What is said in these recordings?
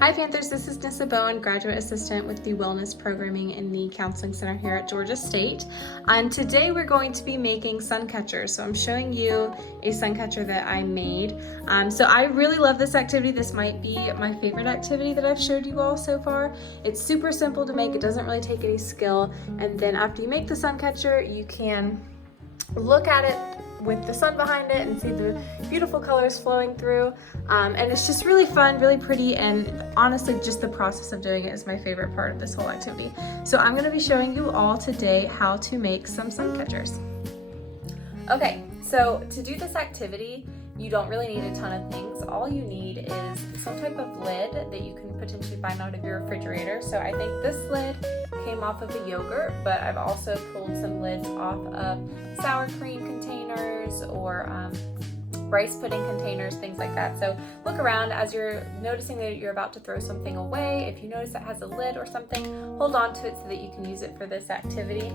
Hi Panthers, this is Nissa Bowen, Graduate Assistant with the Wellness Programming in the Counseling Center here at Georgia State. And today we're going to be making sun catchers. So I'm showing you a sun catcher that I made. So I really love this activity. This might be my favorite activity that I've showed you all so far. It's super simple to make. It doesn't really take any skill. And then after you make the sun catcher, you can look at it with the sun behind it and see the beautiful colors flowing through, and it's just really fun, really pretty, and honestly just the process of doing it is my favorite part of this whole activity. So I'm going to be showing you all today how to make some sun catchers. Okay, so to do this activity you don't really need a ton of things. All you need is some type of lid that you can potentially find out of your refrigerator. So I think this lid came off of a yogurt, but I've also pulled some lids off of sour cream containers or rice pudding containers, things like that. So look around as you're noticing that you're about to throw something away. If you notice it has a lid or something, hold on to it so that you can use it for this activity.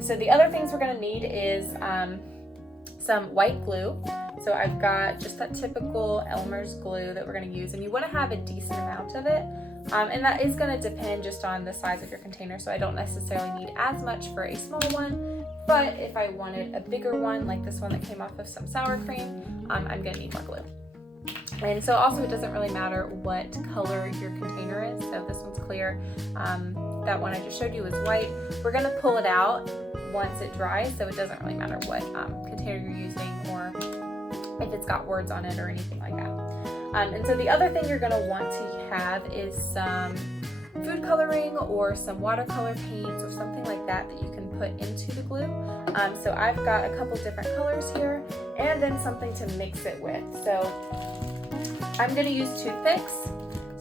So the other things we're going to need is some white glue. So I've got just that typical Elmer's glue that we're going to use, and you want to have a decent amount of it. And that is going to depend just on the size of your container, so I don't necessarily need as much for a small one, but if I wanted a bigger one, like this one that came off of some sour cream, I'm going to need more glue. And so also it doesn't really matter what color your container is, so this one's clear. That one I just showed you is white. We're going to pull it out once it dries, so it doesn't really matter what container you're using or if it's got words on it or anything like that. And so the other thing you're going to want to have is some food coloring or some watercolor paints or something like that that you can put into the glue. So I've got a couple different colors here and then something to mix it with. So I'm going to use toothpicks.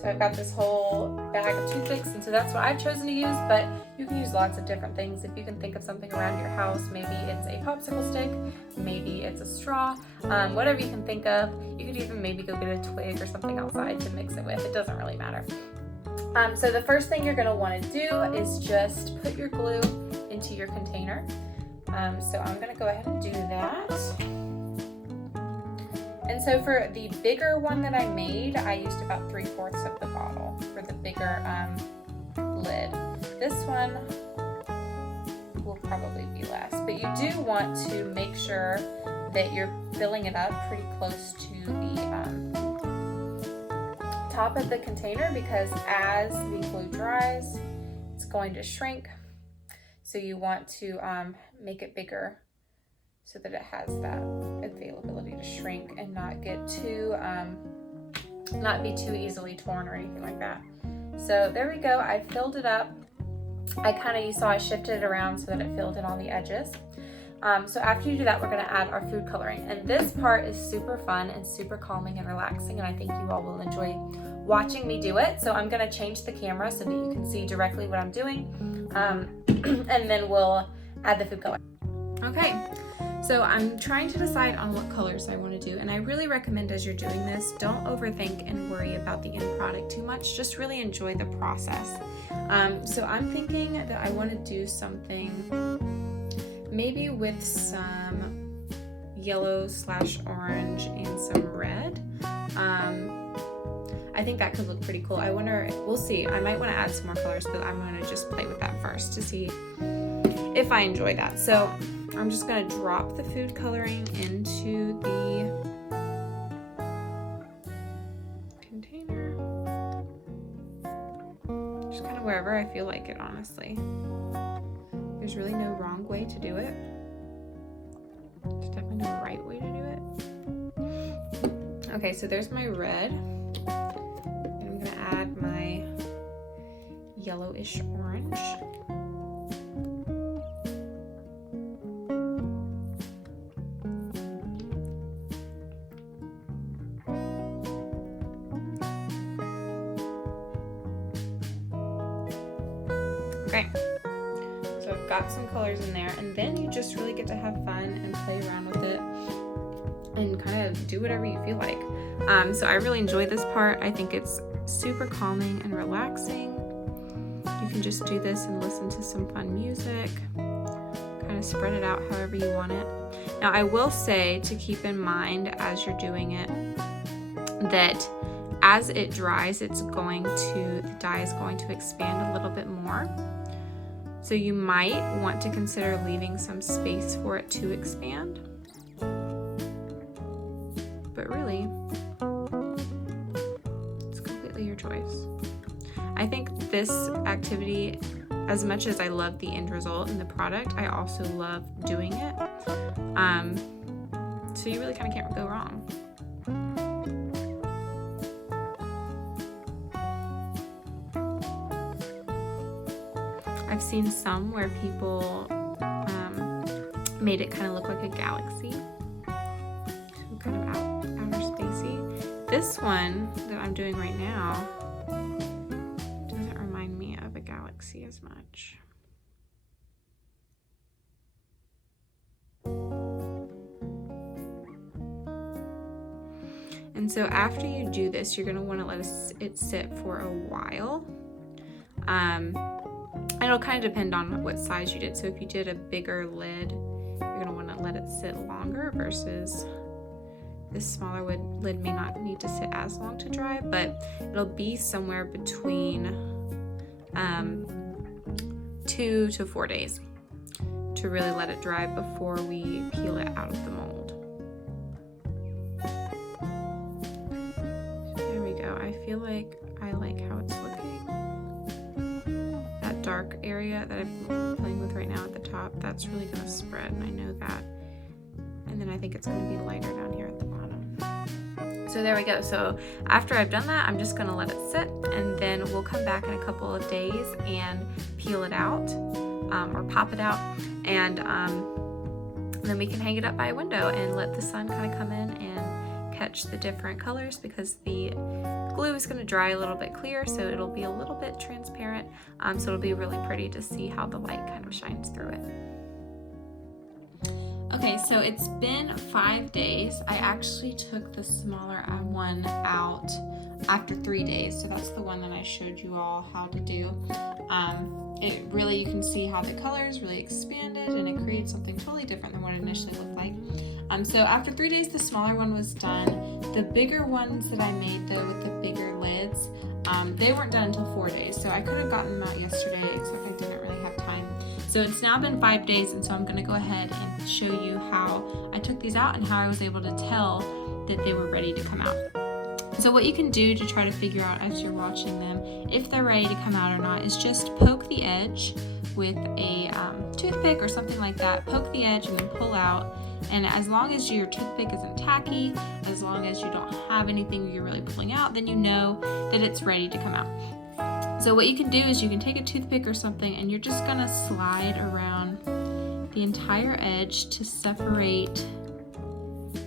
So I've got this whole bag of toothpicks, and so that's what I've chosen to use, but you can use lots of different things. If you can think of something around your house, maybe it's a popsicle stick, maybe it's a straw, whatever you can think of. You could even maybe go get a twig or something outside to mix it with. It doesn't really matter. So the first thing you're going to want to do is just put your glue into your container. So I'm going to go ahead and do that. And so for the bigger one that I made, I used about 3/4 of the bottle for the bigger lid. This one will probably be less, but you do want to make sure that you're filling it up pretty close to the top of the container, because as the glue dries, it's going to shrink. So you want to make it bigger so that it has that availability to shrink and not get too, not be too easily torn or anything like that. So there we go, I filled it up. You saw I shifted it around so that it filled in all the edges. So after you do that, we're gonna add our food coloring. And this part is super fun and super calming and relaxing, and I think you all will enjoy watching me do it. So I'm gonna change the camera so that you can see directly what I'm doing. And then we'll add the food coloring. Okay. So I'm trying to decide on what colors I want to do, and I really recommend as you're doing this, don't overthink and worry about the end product too much, just really enjoy the process. So I'm thinking that I want to do something maybe with some yellow/orange and some red. I think that could look pretty cool. I wonder, we'll see, I might want to add some more colors, but I'm going to just play with that first to see if I enjoy that. So I'm just going to drop the food coloring into the container. Just kind of wherever I feel like it, honestly. There's really no wrong way to do it. There's definitely no right way to do it. Okay, so there's my red. And I'm going to add my yellowish orange. Okay, so I've got some colors in there, and then you just really get to have fun and play around with it and kind of do whatever you feel like. So I really enjoy this part. I think it's super calming and relaxing. You can just do this and listen to some fun music, kind of spread it out however you want it. Now I will say to keep in mind as you're doing it that as it dries, the dye is going to expand a little bit more. So you might want to consider leaving some space for it to expand. But really, it's completely your choice. I think this activity, as much as I love the end result and the product, I also love doing it. So you really kind of can't go wrong. I've seen some where people made it kind of look like a galaxy, so kind of outer spacey. This one that I'm doing right now doesn't remind me of a galaxy as much. And so after you do this, you're going to want to let it sit for a while. It'll kind of depend on what size you did. So if you did a bigger lid, you're going to want to let it sit longer versus this smaller lid may not need to sit as long to dry, but it'll be somewhere between 2 to 4 days to really let it dry before we peel it out of the mold. So there we go. I feel like I like how it's looking. That dark area that I'm playing with right now at the top, that's really going to spread, and I know that. And then I think it's going to be lighter down here at the bottom. So there we go. So after I've done that, I'm just going to let it sit, and then we'll come back in a couple of days and peel it out or pop it out, and then we can hang it up by a window and let the sun kind of come in and catch the different colors, because the glue is going to dry a little bit clear, so it'll be a little bit transparent, so it'll be really pretty to see how the light kind of shines through it. Okay, so it's been 5 days. I actually took the smaller one out after 3 days, so that's the one that I showed you all how to do. It really, you can see how the colors really expanded, and it creates something totally different than what it initially looked like. So after 3 days, the smaller one was done. The bigger ones that I made, though, with the bigger lids, they weren't done until 4 days, so I could have gotten them out yesterday, except I didn't really have time. So it's now been 5 days, and so I'm going to go ahead and show you how I took these out and how I was able to tell that they were ready to come out. So what you can do to try to figure out as you're watching them if they're ready to come out or not is just poke the edge with a toothpick or something like that. Poke the edge and then pull out, and as long as your toothpick isn't tacky, as long as you don't have anything you're really pulling out, then you know that it's ready to come out. So what you can do is you can take a toothpick or something, and you're just gonna slide around the entire edge to separate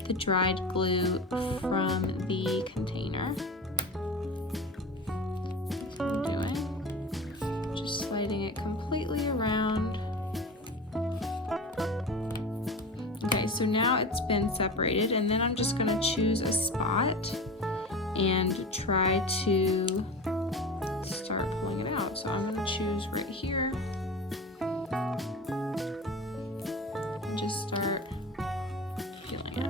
the dried glue from the container. That's what I'm doing. Just sliding it completely around. Okay, so now it's been separated, and then I'm just gonna choose a spot and try to start pulling it out. So I'm gonna choose right here and just start peeling it.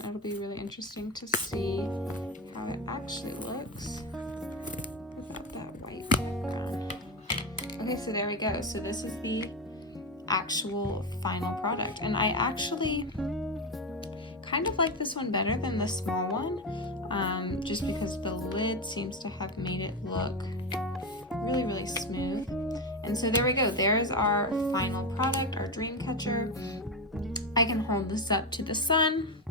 It'll be really interesting to see how it actually looks without that white background. Okay, so there we go. So this is the actual final product, and I actually kind of like this one better than the small one, just because the lid seems to have made it look really, really smooth. And so there we go. There's our final product, our dream catcher. I can hold this up to the sun,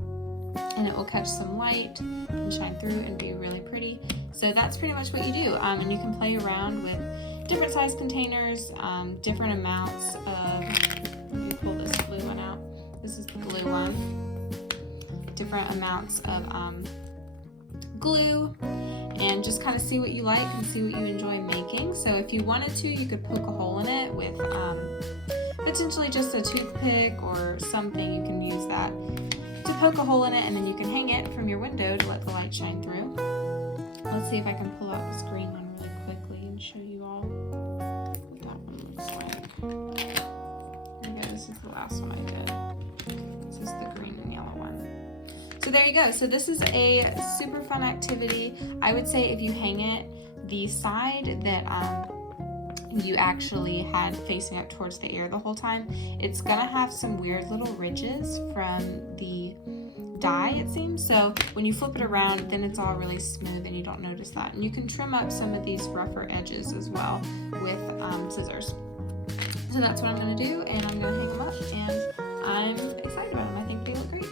and it will catch some light and shine through and be really pretty. So that's pretty much what you do. And you can play around with different size containers, different amounts of, let me pull this blue one out. This is the blue one. Different amounts of glue, and just kind of see what you like and see what you enjoy making. So if you wanted to, you could poke a hole in it with potentially just a toothpick or something. You can use that to poke a hole in it, and then you can hang it from your window to let the light shine through. Let's see if I can pull out this green one really quickly and show you all what that one looks like. there you go. So this is a super fun activity. I would say if you hang it the side that you actually had facing up towards the air the whole time, it's gonna have some weird little ridges from the dye, it seems. So when you flip it around, then it's all really smooth and you don't notice that. And you can trim up some of these rougher edges as well with scissors. So that's what I'm gonna do, and I'm gonna hang them up, and I'm excited about them. I think they look great.